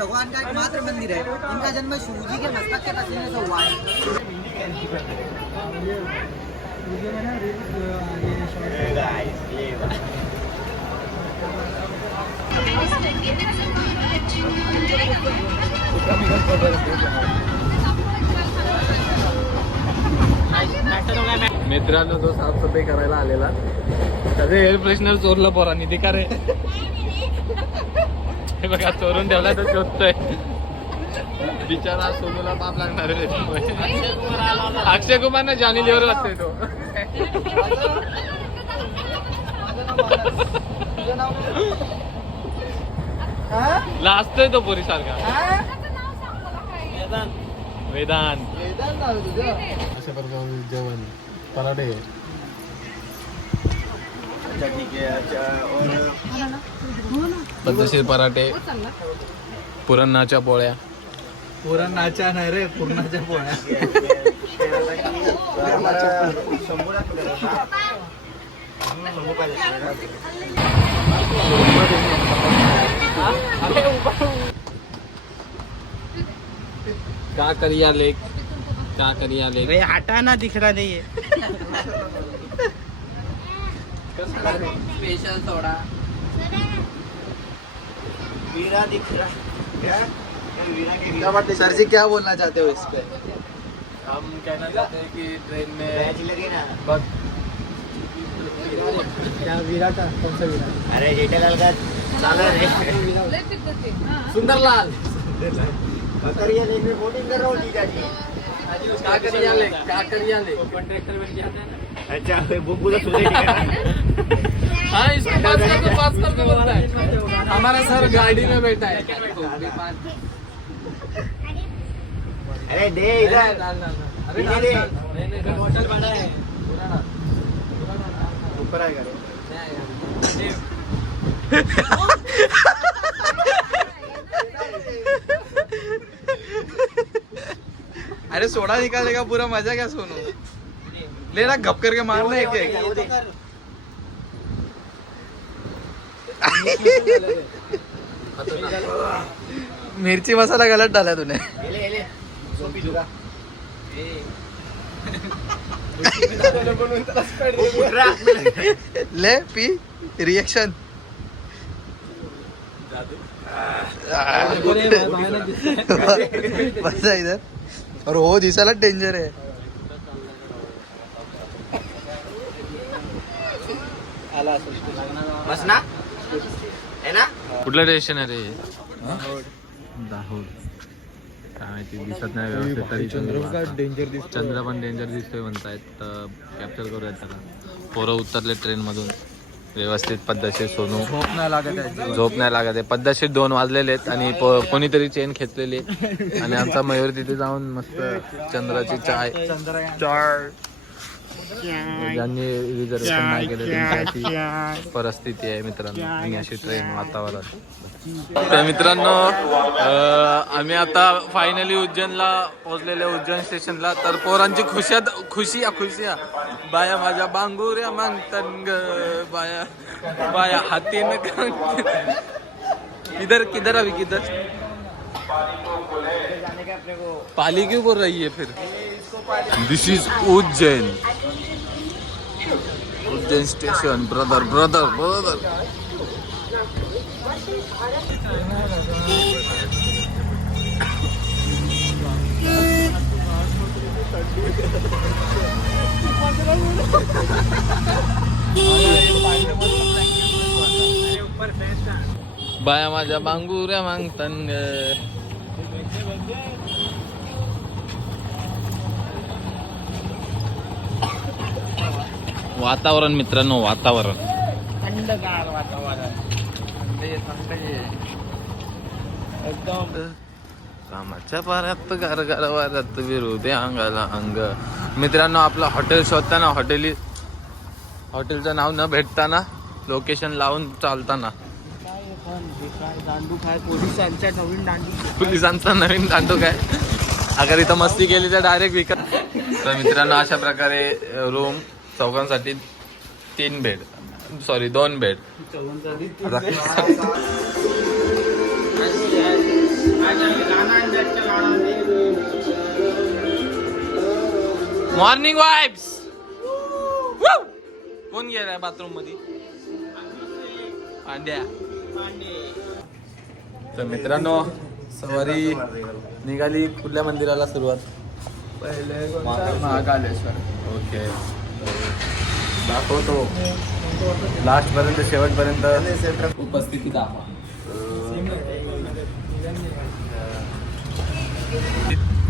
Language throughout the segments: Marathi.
भगवान का एकमात्र मंदिर है। इनका जन्म शिवजी के मस्तक के पसीने से हुआ है। मित्रांनो जो साफसफाई करायला आलेला त्याचे एअर फ्रेशनर चोरलं पोरांनी ते का रे हे बघा चोरून ठेवला तर शोधतोय बिचारा सोनूला पाप लागणार आहे अक्षय कुमार ना जानी लिव्हर लागतोय तो लाजतोय तो पोरी सारखा वेदांत अशा प्रकारचे जेवण पराठे पद्धतशीर पराठे पुरणाच्या पोळ्या पुरणाच्या नाही रे पुरणाच्या पोळ्या का करिया लेक का करिया लेक हटाना दिख रहा नहीं है स्पेशल सोडा वीरा दिख रहा क्या? सर जी क्या बोलना चाहते हो इस पे? हम कहना चाहते हैं कि ट्रेन में बस क्या वीरा का कौन सा वीरा? अरे जेठालाल का साला रे सुंदरलाल करिया लेक में बोटिंग कर रहा हूँ जीजा जी। का करिया लेक कॉन्ट्रैक्टर बन के आता है ना। अच्छा वो पूरा सुधर हाँ इसको पास करके बोलता है हमारा सर गाड़ी में बैठा है अरे दे इधर अरे दे होटल बड़ा है ऊपर आएगा अरे सोडा निकालेगा पूरा मजा क्या सोनू लेना घप करके मारना एक मिर्ची मसाला गलत डाला तूने ले सोपी दूंगा ले पी रिएक्शन बस इधर और हो दिसायला डेंजर आहे बस ना है ना कुठलं स्टेशन आहे रे दाहोद काय माहिती दिसत नाही व्यवस्थित तरी चंद्र पण डेंजर दिसतोय म्हणतायत तर कॅप्चर करूयात त्याला पोरं उतरले ट्रेन मधून व्यवस्थित पद्धतशीर सोनू झोप नाही लागत आहे पद्धतशीर 2 वाजलेले आहेत आणि कोणीतरी चेन खेचलेली आहे आणि आमचा मयूर तिथे जाऊन मस्त चंद्राची चाय ज्यांनी रिझर्वेशन नाही केले त्यांची परिस्थिती आहे मित्रांनो आणि अशी ट्रेन वातावरण तर मित्रांनो आम्ही आता फायनली उज्जैनला पोहोचलेले उज्जैन स्टेशनला तर पोरांची खुशिया बाया माझ्या बांगुऱ्या मागतन ग बाया हातीन किधर अभी किधर पाली क्यों बोल रही है फिर दिस इज उज्जैन स्टेशन ब्रदर बाया माझ्या बांगुऱ्या मागतन वातावरण मित्रांनो वातावरण थंडगार वातावरण एकदम कामाच्या पाऱ्यात गारगार वाऱ्यात विरोधी अंगाला अंग मित्रांनो आपलं हॉटेल शोधताना हॉटेलचं नाव न भेटताना लोकेशन लावून चालताना दांडू काय पोलिसांचा नवीन दांडू काय अगर इथं मस्ती केली तर डायरेक्ट विकत तर मित्रांनो अशा प्रकारे रूम चौघांसाठी 2 बेड मॉर्निंग वाइब्स. कोण गेलाय बाथरूम मध्ये? पांड्या. तर मित्रांनो सवारी निघाली. कुठल्या मंदिराला सुरुवात? पहिले महाकालेश्वर. ओके. दाखवतो लास्ट पर्यंत शेवटपर्यंत उपस्थिती दाखवा.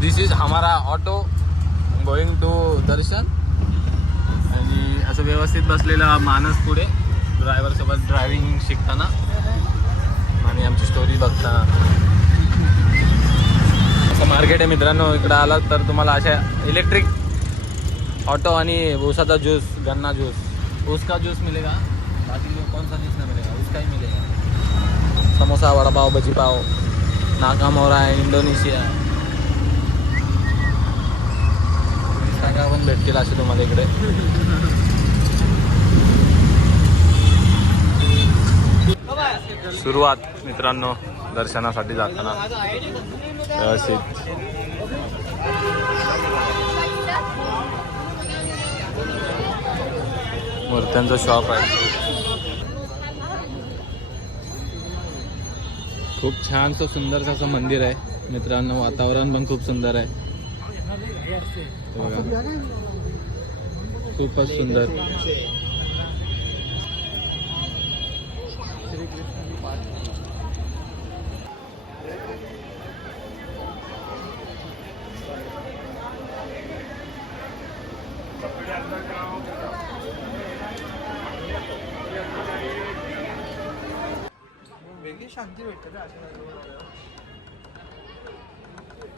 दिस इज हमारा ऑटो गोइंग टू दर्शन. आणि असं व्यवस्थित बसलेला माणूस पुढे ड्रायव्हर सोबत ड्रायव्हिंग शिकताना आणि आमची स्टोरी बघताना. असं मार्केट आहे मित्रांनो. इकडं आलात तर तुम्हाला अशा इलेक्ट्रिक ऑटो आणि ऊसाचा ज्यूस, गन्ना ज्यूस, उसका ज्यूस मिलेगा. बाकी कौन सा ज्यूस नहीं मिलेगा, उसका ही मिलेगा. समोसा, वड़ा पाव, भजी पाव, नाकामोरा आहे, इंडोनेशिया सगळ्या पण भेटतील असे तुम्हाला इकडे. सुरुवात मित्रांनो दर्शनासाठी जाताना व्यवस्थित. मूर्त्यांचं शॉप आहे. खूप छानसं सुंदरसं असं मंदिर आहे मित्रांनो. वातावरण पण खूप सुंदर आहे. बघा खूपच सुंदर. वेगळी शांती भेटते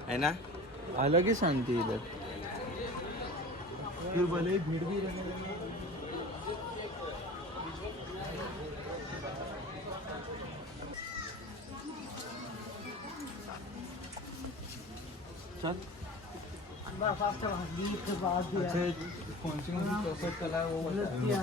है ना. अलग ही शांति इधर. फिर भले ही भीड़ भी रहने चल. कौन सी परफेक्ट कला है वो बता.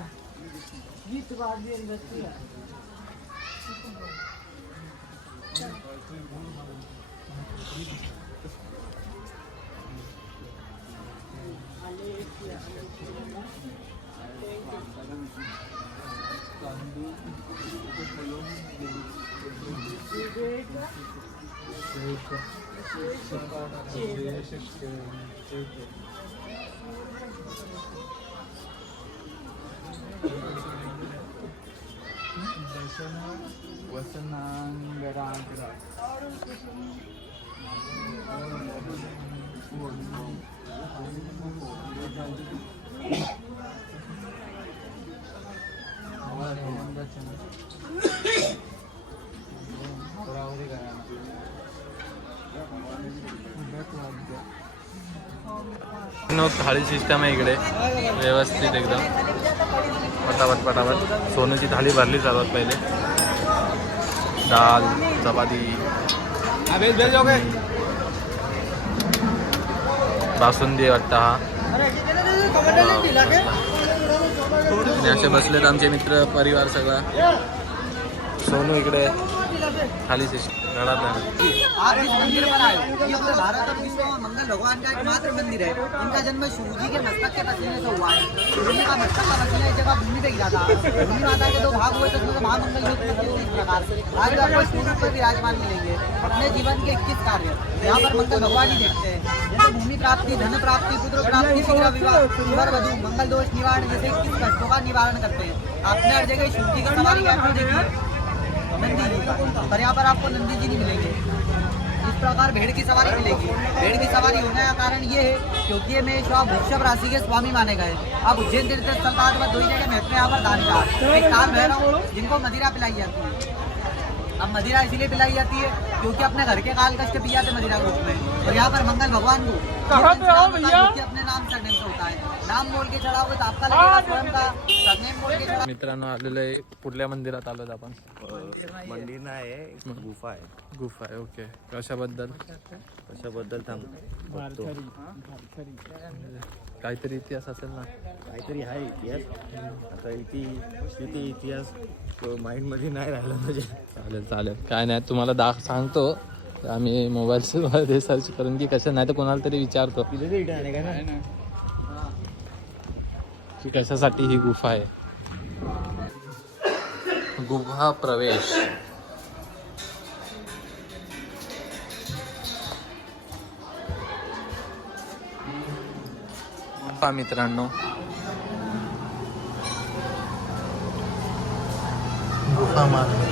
थाळी सिस्टम आहे इकडे व्यवस्थित एकदम. पटापट सोन्याची थाळी भरली सर्वात पहिले. दाल, चपाती, बासुंदी वाटतं हा. आणि असे बसलेत आमचे मित्र परिवार सगळा. सोनू इकडे थाली सिस्टम रडत आहे. आप इस मंदिर पर आए. ये पूरे भारत और विश्व में मंगल भगवान का एकमात्र मंदिर है. इनका जन्म शिवजी के मस्तक के पसीने से हुआ है. शिवजी का मस्तक का पसीना एक जगह भूमि पे गिरा था. भूमि माता के दो भाग हुए तो उसमें महामंगल युक्त इस प्रकार से आज आपको शिव पर विराजमान मिलेंगे. अपने जीवन के 21 कार्य यहाँ पर मंगल भगवान ही देखते हैं. जैसे भूमि प्राप्ति, धन प्राप्ति, पुत्र प्राप्ति, शीघ्र विवाह, वर वधु, मंगल दोष निवारण जैसे 21 कष्टों का निवारण करते हैं. आपने हर जगह शिवजी की सवारी यहाँ देखी नंदी जी, पर यहाँ पर आपको नंदी जी नहीं मिलेंगे. इस प्रकार भेड़ की सवारी मिलेगी. भेड़ की सवारी होने का कारण ये है क्योंकि ये में वृषभ राशि के स्वामी माने गए. आप उज्जैन तीर्थ स्थल का दो ही जगह महत्व यहाँ पर दान का. एक काल भैरव जिनको मदिरा पिलाई जाती है. अब मदिरा इसीलिए पिलाई जाती है क्योंकि अपने घर के काल कष्ट पिया थे मदिरा के रूप में. और यहाँ पर मंगल भगवान को अपने नाम सरनेम से होता है. नाम बोल के चढ़ाओगे तो आपका लगेगा स्वयं का. सरनेम बोल के चढ़ा. मित्रांनो आलेलं आहे. कुठल्या मंदिरात आलोत आपण? मंदिर नाही आहे, गुफा आहे. गुफा आहे. ओके. कशाबद्दल? कशाबद्दल थांब बघतो. काहीतरी इतिहास असेल ना. काहीतरी आहे इतिहास. आता किती इतिहास माइंड मध्ये नाही राहिला म्हणजे. चालेल काय नाही तुम्हाला सांगतो. आम्ही मोबाईल सर्च करून की कसं नाही तर कोणाला तरी विचारतो. की कशासाठी ही गुफा आहे. गुफा प्रवेश. पहा मित्रांनो, गुफा मार्ग.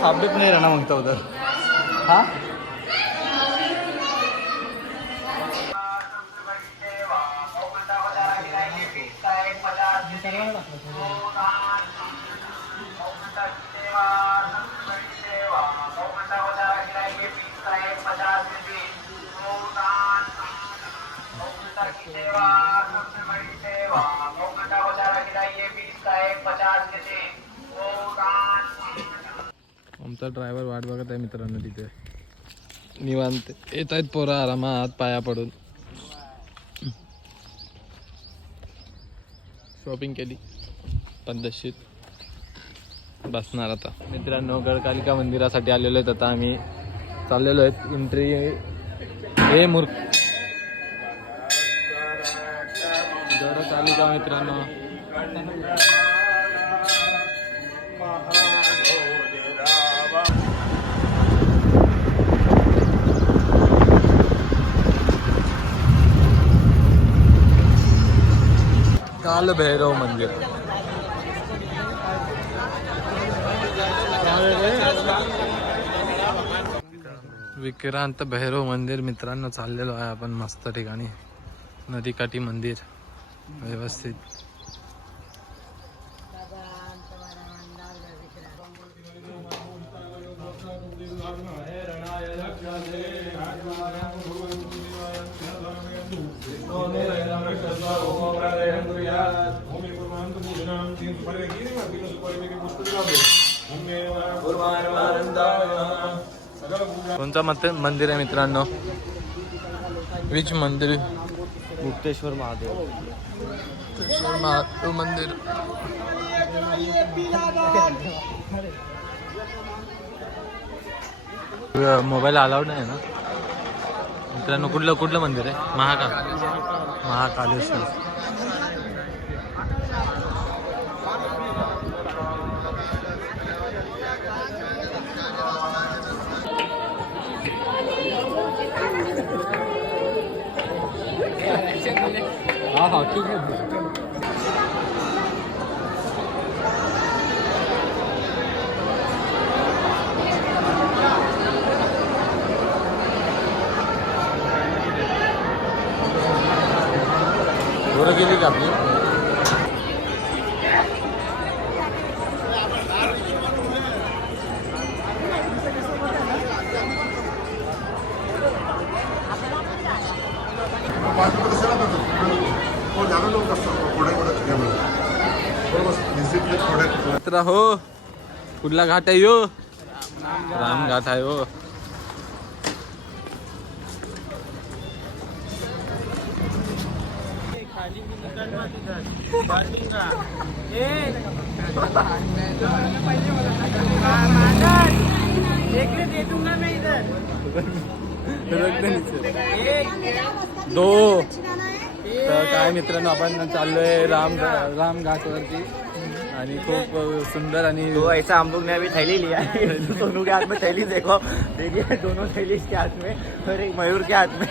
साबित नहीं रहना मांगता उधर. हाँ आमचा ड्रायव्हर वाट बघत आहे मित्रांनो तिथे. निवांत येत आहेत पोरं आरामात पाया पडून. शॉपिंग केली पद्धतशीर. बसणार आता मित्रांनो. गडकालिका मंदिरासाठी आलेलो आहेत. आता आम्ही चाललेलो आहेत एंट्री. हे मूर्ख गडकालिका मित्रांनो. काल भैरव मंदिर. विक्रांत भैरव मंदिर मित्रांनो चाललेलो आहे आपण मस्त ठिकाणी. नदीकाठी मंदिर व्यवस्थित. कोणतं मंदिर आहे मित्रांनो? विच मंदिर? मुक्तेश्वर महादेव. महादेव मंदिर. मोबाईल अलाउड नाही ना मित्रांनो. कुठलं मंदिर आहे? महाकालेश्वर. हा ठीक आहे. बरं गेली का आपली? हो कुठला घाट आहे यो? राम घाट आहे हो. दो तर काय मित्रांनो आपण चाललोय राम घाटवरती. आणि खूप सुंदर. आणि तो ऐसा हम लोग ने अभी थैली लिया है. दोनों के हाथ में थैली देखो. देखिए दोनों थैली इसके हाथ में और एक मयूर के हाथ में.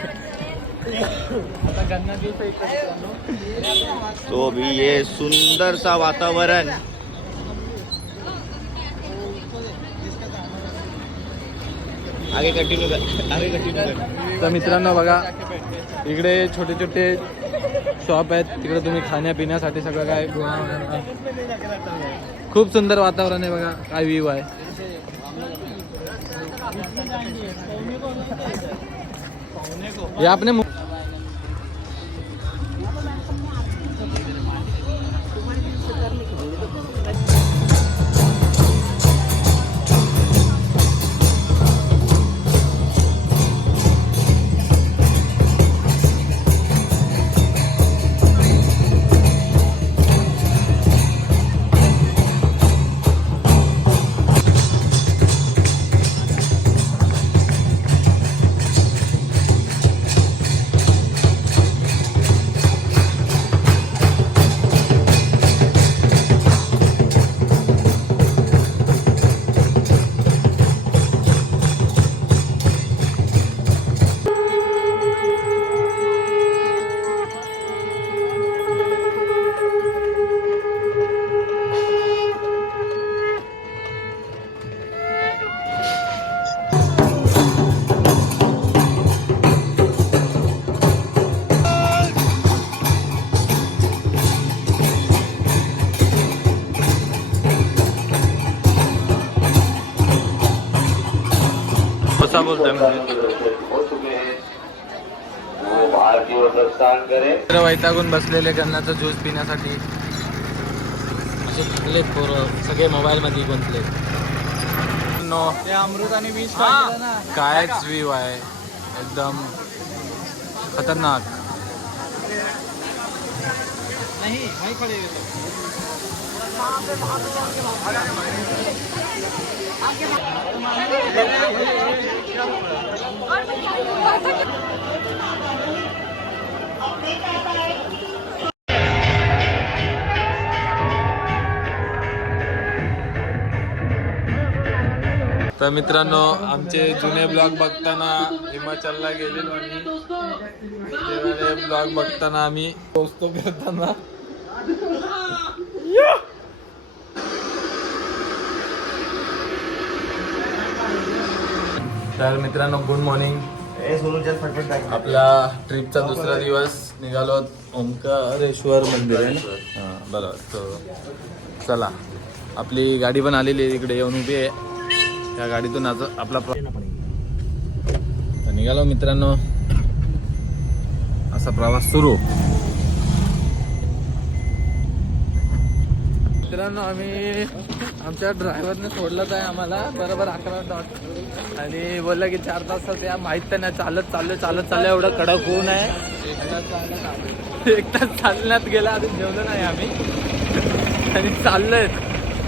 आता गन्ना दिवस. तो अभी ये सुंदर सा वातावरण. आगे कंटिन्यू कर. तर मित्रांनो बघा इकडे छोटे छोटे शॉप आहेत. तिकडे तुम्ही खाण्यापिण्यासाठी सगळं काय. खूप सुंदर वातावरण आहे बघा. काय व्ह्यू आहे. हे आपने बोलतोय म्हणजे तर वैतागून बसलेले गन्नाचा ज्यूस पिण्यासाठी असे थकले पोरं सगळे मोबाईल मध्ये गुंतले. ते अमृत आणि विष कायच व्ह्यू आहे एकदम खतरनाक. नाही खडे तर मित्रांनो आमचे जुने ब्लॉग बघताना हिमाचलला गेलेलो आम्ही. तेव्हा ब्लॉग बघताना आम्ही पोचतो करताना तर मित्रांनो गुड मॉर्निंग. आपला ट्रिपचा दुसरा दिवस निघालो ओंकारेश्वर मंदिर आहे ना. हां बरोबर. तो चला आपली गाडी पण आलेली आहे इकडे येऊन उभी आहे. त्या गाडीतून आज आपला तर निघालो मित्रांनो असा प्रवास सुरू. मित्रांनो आम्ही आमच्या ड्रायव्हरने सोडलंच आहे आम्हाला बरोबर 11 डॉट आणि बोलला की 4 तासात या माहीत तर नाही. चालत चाललं एवढं कडक ऊन आहे. एक तास चालण्यात गेला अजून जेवलं नाही आम्ही आणि चाललोय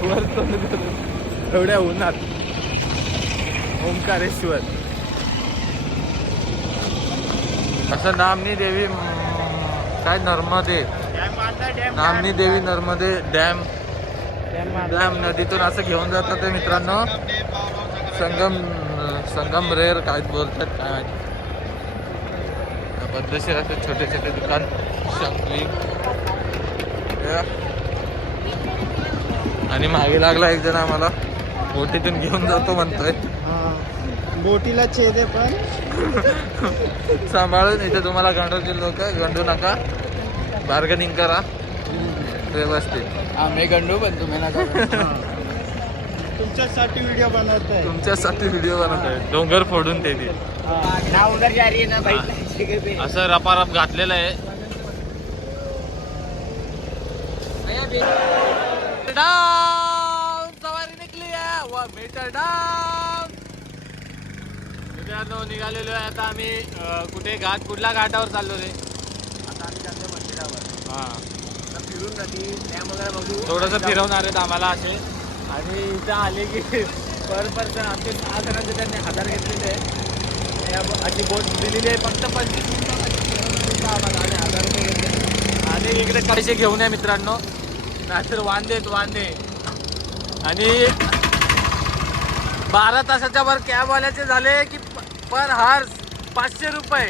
वर एवढ्या उन्हात ओंकारेश्वर. असं नामनी देवी काय नर्मदे नामनी देवी नर्मदे डॅम नदीतून असं घेऊन जातात ते मित्रांनो. संगम रेर काय बोलतात काय माहिती. पद्धतशीर असे छोटे छोटे दुकान शॉपिंग आणि मागे लागला एक जण आम्हाला बोटीतून घेऊन जातो म्हणतोय. बोटीला छेदे पण सांभाळून इथे तुम्हाला गंडवतील लोक गंडू नका. बार्गेनिंग करा व्यवस्थित. आम्ही गंडू पण तुम्ही नका. तुमच्यासाठी व्हिडिओ बनवतोय. तुमच्यासाठी व्हिडिओ बनवतोय. डोंगर फोडून ते असं रपारप घातलेलं आहे. सवारी निघली आहे व मीटर डाऊन. मित्रांनो निघालेलो आहे आता आम्ही कुठे कुठल्या घाटावर चाललो रे. आता आम्ही जातो मंदिरावर. हा फिरून जाती डॅम वगैरे बघू. थोडंसं फिरवणार आहेत आम्हाला असे. आणि इथं आले की पर पर्सन आमचे 6 जणांचे त्यांनी 1000 घेतलेले आहे. अशी बोट दिलेली आहे फक्त 25 मिनिटं आम्हाला आणि 1000 रुपये घेतले. आणि इकडे पैसे घेऊन या मित्रांनो नाहीतर वांदे आणि 12 तासाच्या वर कॅबवाल्याचे झाले की पर हार्स 500 रुपये.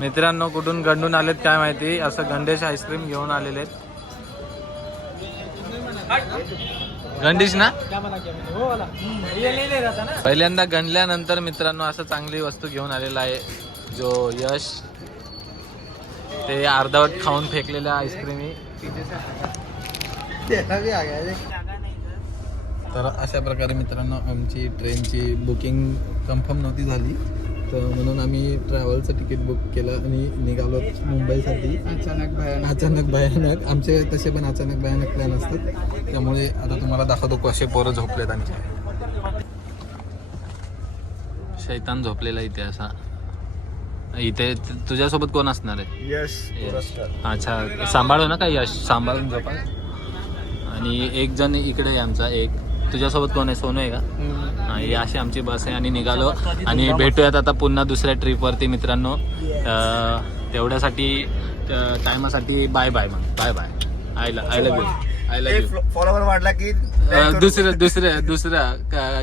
मित्रांनो कुठून गंडून आलेत काय माहिती. असं गंडेश आईस्क्रीम घेऊन आलेले आहेत. गंडीश ना पहिल्यांदा गणल्यानंतर मित्रांनो असं चांगली वस्तू घेऊन आलेला आहे जो यश. ते अर्धवट खाऊन फेकलेल्या आईस्क्रीम. तर अशा प्रकारे मित्रांनो आमची ट्रेनची बुकिंग कन्फर्म नव्हती झाली तर म्हणून आम्ही ट्रॅव्हलचं तिकीट बुक केलं आणि निघालो मुंबईसाठी. अचानक भयानक आमचे तसे पण अचानक भयानक प्लॅन असतात. त्यामुळे आता तुम्हाला दाखवतो कसे पोरं झोपलेत आमचे. शैतान झोपलेला इथे असा. इथे तुझ्यासोबत कोण असणार आहे. यश. अच्छा सांभाळू ना काय यश सांभाळून झोपा. आणि एक जण इकडे आहे आमचा एक. तुझ्यासोबत कोण आहे सोनू आहे का. ही अशी आमची बस आहे आणि निघालो आणि भेटूयात आता पुन्हा दुसऱ्या ट्रिपवरती मित्रांनो. तेवढ्यासाठी टायमासाठी बाय बाय. मग bye bye. I love you. Follower वाढला की दुसरं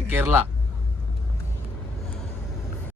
केरला